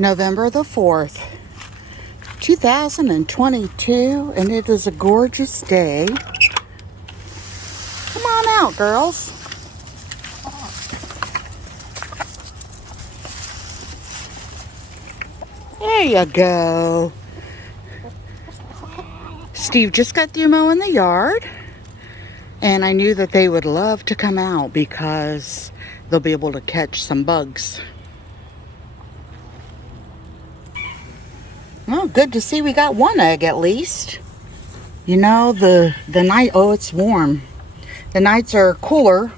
November the 4th, 2022, and it is a gorgeous day. Come on out, girls. There you go. Steve just got through mowing the yard, and I knew that they would love to come out because they'll be able to catch some bugs. Well, good to see we got one egg at least. You know, the night, oh, it's warm. The nights are cooler,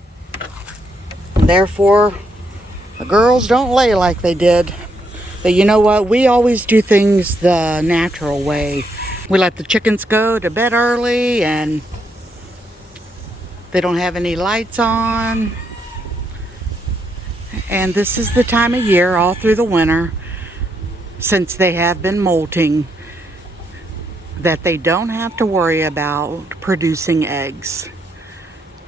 and therefore the girls don't lay like they did. But you know what? We always do things the natural way. We let the chickens go to bed early, and they don't have any lights on. And this is the time of year, all through the winter, since they have been molting, that they don't have to worry about producing eggs.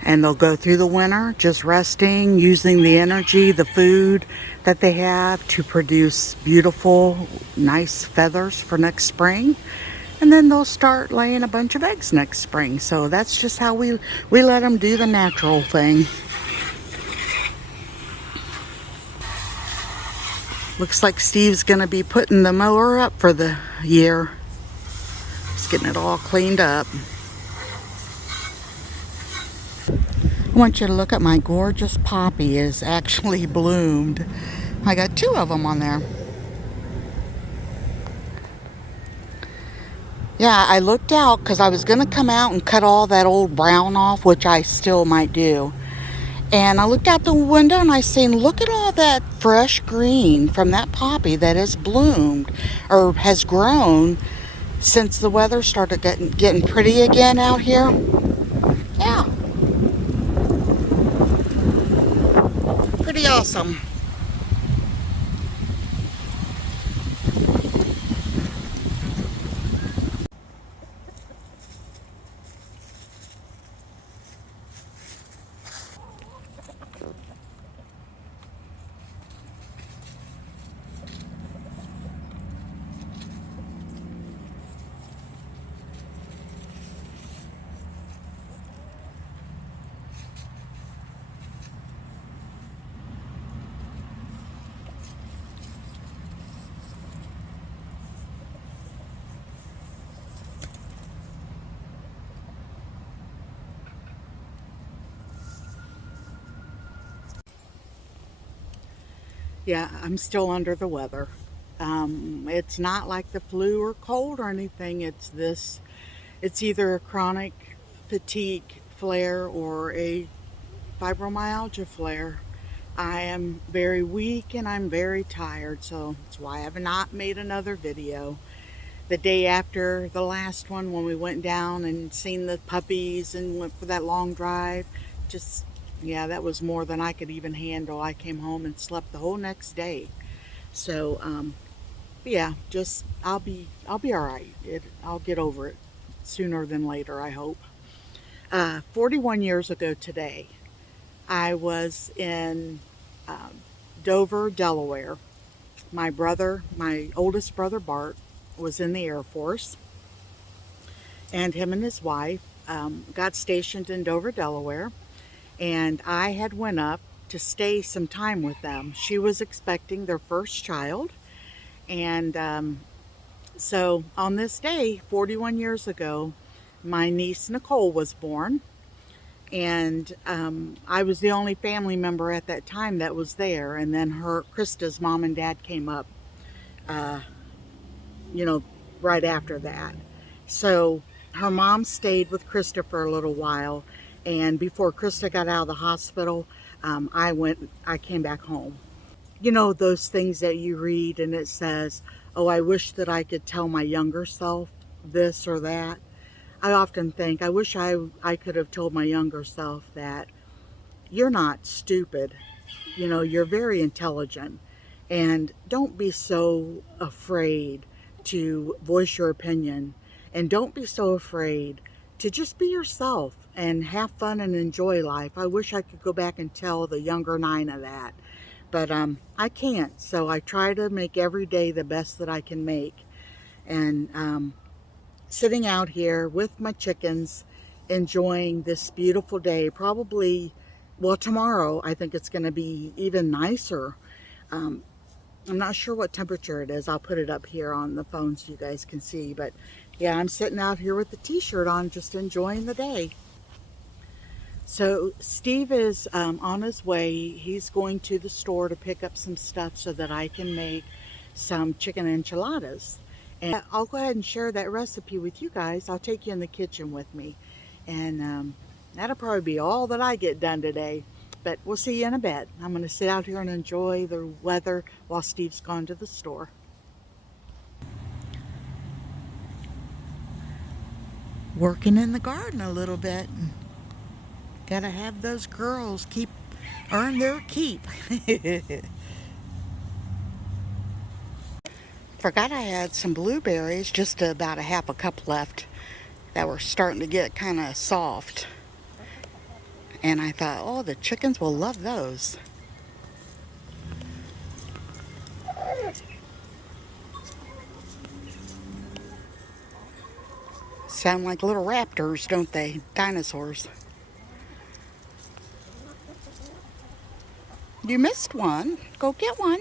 And they'll go through the winter just resting, using the energy, the food that they have to produce beautiful, nice feathers for next spring. And then they'll start laying a bunch of eggs next spring. So that's just how we let them do the natural thing. Looks like Steve's gonna be putting the mower up for the year. He's getting it all cleaned up. I want you to look at my gorgeous poppy. Is actually bloomed. I got two of them on there. Yeah, I looked out because I was gonna come out and cut all that old brown off, which I still might do. And I looked out the window and I seen, look at all that fresh green from that poppy that has bloomed or has grown since the weather started getting pretty again out here. Yeah. Pretty awesome. Yeah, I'm still under the weather. It's not like the flu or cold or anything. It's either a chronic fatigue flare or a fibromyalgia flare. I am very weak and I'm very tired, so that's why I have not made another video. The day after the last one, when we went down and seen the puppies and went for that long drive, just, yeah, that was more than I could even handle. I came home and slept the whole next day. So, yeah, just, I'll be all right. I'll get over it sooner than later, I hope. 41 years ago today, I was in Dover, Delaware. My oldest brother Bart, was in the Air Force, and him and his wife got stationed in Dover, Delaware, and I had went up to stay some time with them. She was expecting their first child, and so on this day, 41 years ago, my niece Nicole was born. And I was the only family member at that time that was there. And then Krista's mom and dad came up, you know, right after that. So her mom stayed with Krista for a little while. And before Krista got out of the hospital, I came back home. You know, those things that you read and it says, oh, I wish that I could tell my younger self this or that. I often think, I wish I could have told my younger self that you're not stupid. You know, you're very intelligent. And don't be so afraid to voice your opinion. And don't be so afraid to just be yourself and have fun and enjoy life. I wish I could go back and tell the younger Nina that. but I can't. So I try to make every day the best that I can make. And sitting out here with my chickens, enjoying this beautiful day. Probably, well, tomorrow I think it's going to be even nicer. Um, I'm not sure what temperature it is. I'll put it up here on the phone so you guys can see. But yeah, I'm sitting out here with the t-shirt on, just enjoying the day. So Steve is on his way. He's going to the store to pick up some stuff so that I can make some chicken enchiladas. And I'll go ahead and share that recipe with you guys. I'll take you in the kitchen with me. And that'll probably be all that I get done today. But we'll see you in a bit. I'm going to sit out here and enjoy the weather while Steve's gone to the store. Working in the garden a little bit. Gotta have those girls earn their keep. Forgot I had some blueberries, just about a half a cup left, that were starting to get kind of soft. And I thought, oh, the chickens will love those. Sound like little raptors, don't they? Dinosaurs. You missed one. Go get one.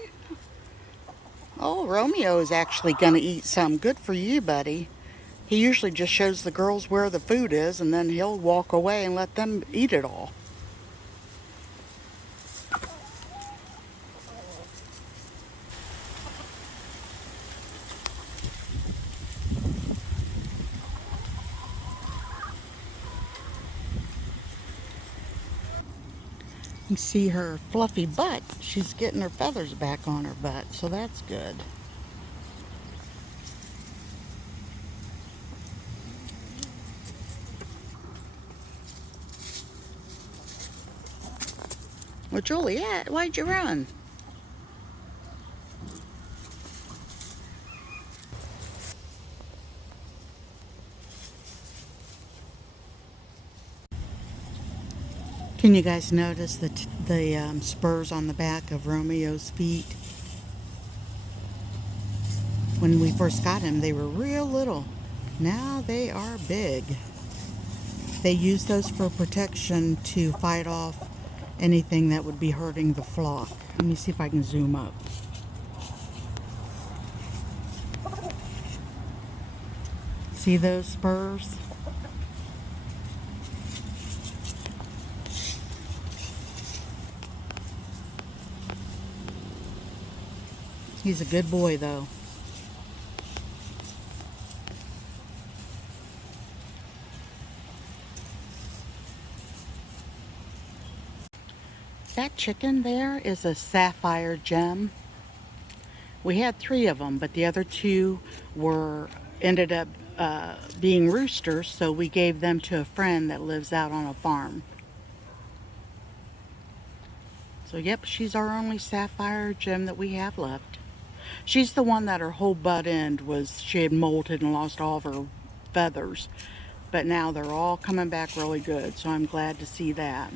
Oh, Romeo is actually going to eat some. Good for you, buddy. He usually just shows the girls where the food is, and then he'll walk away and let them eat it all. You can see her fluffy butt. She's getting her feathers back on her butt, so that's good. Well, Juliet, why'd you run? Can you guys notice the spurs on the back of Romeo's feet? When we first got him, they were real little. Now they are big. They use those for protection to fight off anything that would be hurting the flock. Let me see if I can zoom up. See those spurs? He's a good boy, though. That chicken there is a sapphire gem. We had 3 of them, but the other 2 ended up being roosters, so we gave them to a friend that lives out on a farm. So yep, she's our only sapphire gem that we have left. She's the one that her whole butt end she had molted and lost all of her feathers. But now they're all coming back really good, so I'm glad to see that.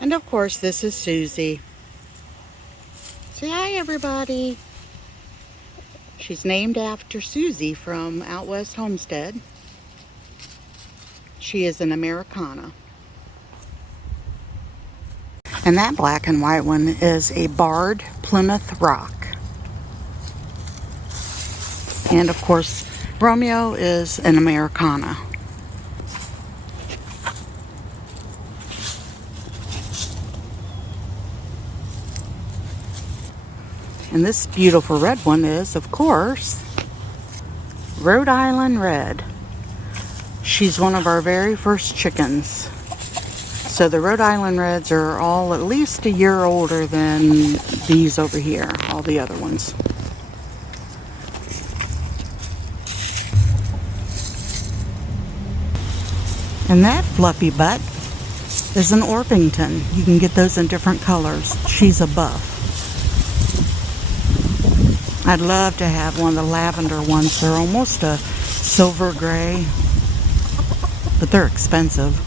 And of course, this is Susie. Say hi, everybody. She's named after Susie from Out West Homestead. She is an Americana. And that black and white one is a barred Plymouth Rock. And of course, Romeo is an Americana. And this beautiful red one is, of course, Rhode Island Red. She's one of our very first chickens. So the Rhode Island Reds are all at least a year older than these over here, all the other ones. And that fluffy butt is an Orpington. You can get those in different colors. She's a buff. I'd love to have one of the lavender ones. They're almost a silver gray, but they're expensive.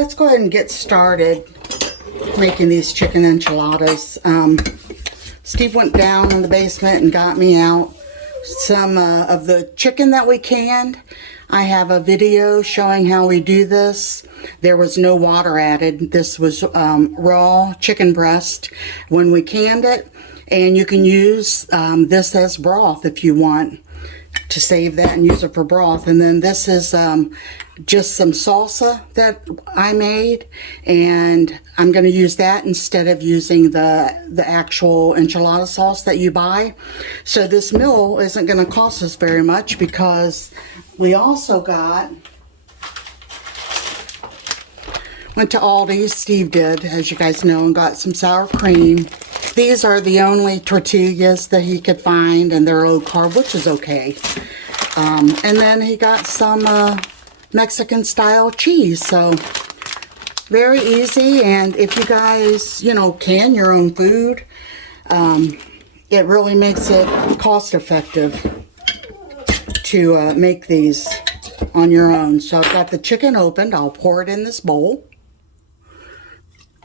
let's go ahead and get started making these chicken enchiladas. Steve went down in the basement and got me out some of the chicken that we canned. I have a video showing how we do this. There was no water added. This was raw chicken breast when we canned it. And you can use this as broth if you want to save that and use it for broth. And then this is just some salsa that I made, and I'm going to use that instead of using the actual enchilada sauce that you buy. So this meal isn't going to cost us very much, because we also went to Aldi's, Steve did, as you guys know, and got some sour cream. These are the only tortillas that he could find, and they're low carb, which is okay. And then he got some Mexican style cheese. So very easy. And if you guys, you know, can your own food, it really makes it cost effective to make these on your own. So I've got the chicken opened. I'll pour it in this bowl.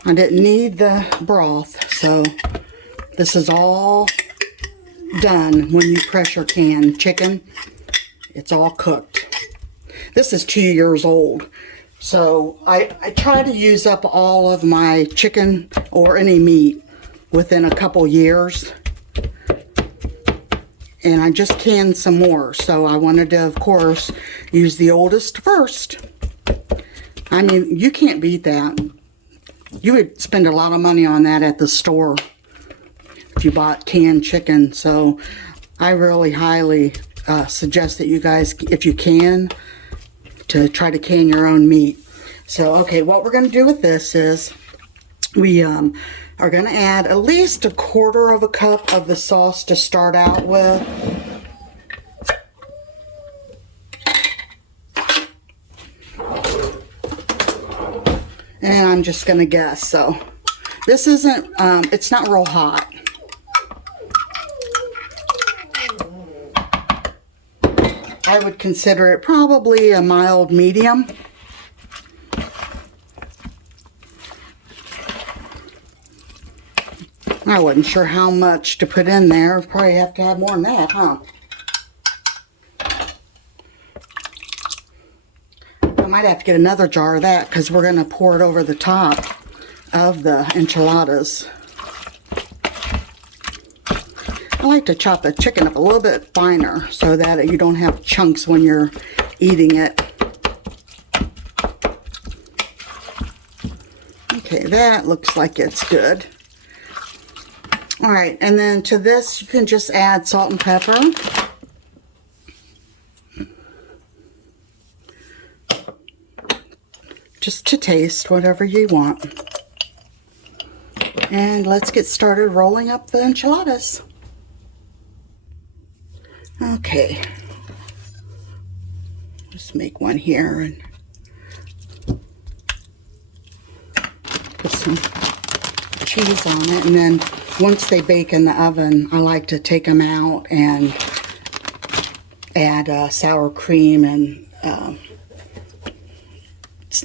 I didn't need the broth, so this is all done when you pressure can chicken. It's all cooked. This is 2 years old, so I try to use up all of my chicken or any meat within a couple years. And I just canned some more, so I wanted to, of course, use the oldest first. I mean, you can't beat that. You would spend a lot of money on that at the store if you bought canned chicken. So I really highly suggest that you guys, if you can, to try to can your own meat. So, okay, what we're going to do with this is we are going to add at least 1/4 cup of the sauce to start out with. And I'm just going to guess. So this isn't, it's not real hot. I would consider it probably a mild medium. I wasn't sure how much to put in there. Probably have to have more than that, huh? I might have to get another jar of that, because we're going to pour it over the top of the enchiladas. I like to chop the chicken up a little bit finer so that you don't have chunks when you're eating it. Okay, that looks like it's good. All right, and then to this you can just add salt and pepper. Just to taste, whatever you want. And let's get started rolling up the enchiladas. Okay, just make one here and put some cheese on it. And then once they bake in the oven, I like to take them out and add sour cream and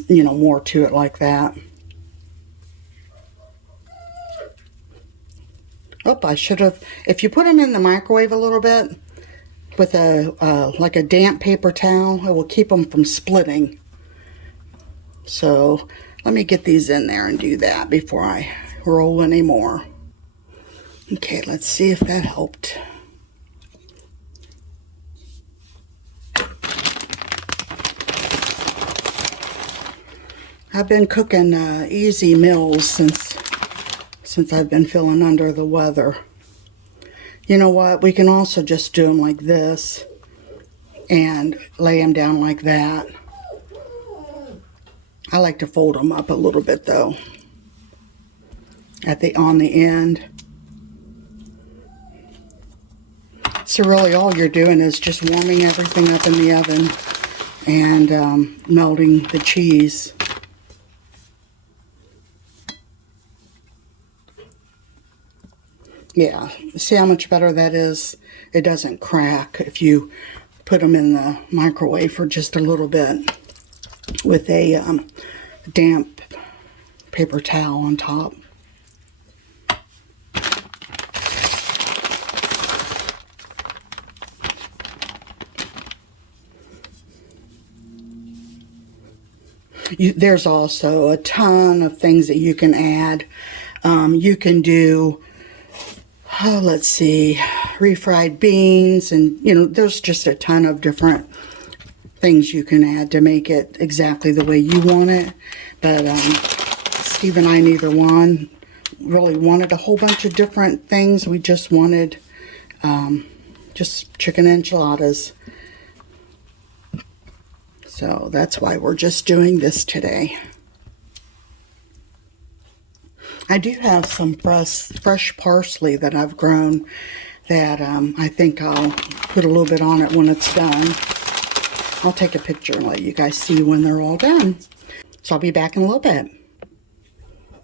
you know, more to it like that. Oh, I should have, if you put them in the microwave a little bit with a like a damp paper towel, it will keep them from splitting. So let me get these in there and do that before I roll any more. Okay, let's see if that helped. I've been cooking easy meals since I've been feeling under the weather. You know what? We can also just do them like this and lay them down like that. I like to fold them up a little bit though on the end. So really all you're doing is just warming everything up in the oven and melting the cheese. Yeah, see how much better that is? It doesn't crack if you put them in the microwave for just a little bit with a damp paper towel on top. There's also a ton of things that you can add. You can do, let's see, refried beans, and there's just a ton of different things you can add to make it exactly the way you want it. But Steve and I, neither one really wanted a whole bunch of different things. We just wanted just chicken enchiladas. So that's why we're just doing this today. I do have some fresh parsley that I've grown that I think I'll put a little bit on it when it's done. I'll take a picture and let you guys see when they're all done. So I'll be back in a little bit.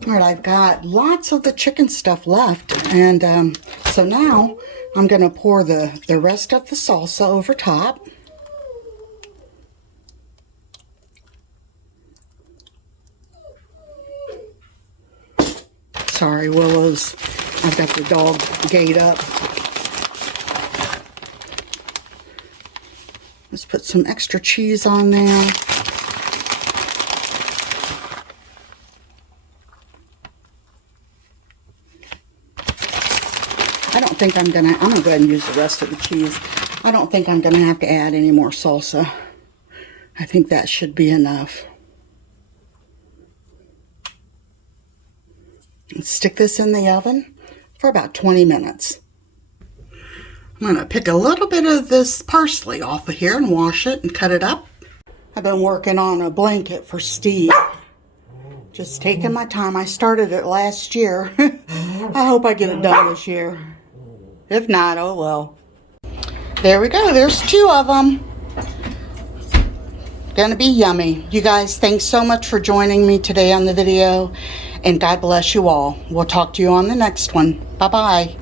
All right, I've got lots of the chicken stuff left. And so now I'm going to pour the rest of the salsa over top. Sorry, Willow's, I've got the dog gate up. Let's put some extra cheese on there. I don't think I'm gonna go ahead and use the rest of the cheese. I don't think I'm gonna have to add any more salsa. I think that should be enough. Let's stick this in the oven for about 20 minutes. I'm going to pick a little bit of this parsley off of here and wash it and cut it up. I've been working on a blanket for Steve. Just taking my time. I started it last year. I hope I get it done this year. If not, oh well. There we go. There's 2 of them. Gonna be yummy. You guys, thanks so much for joining me today on the video. And God bless you all. We'll talk to you on the next one. Bye-bye.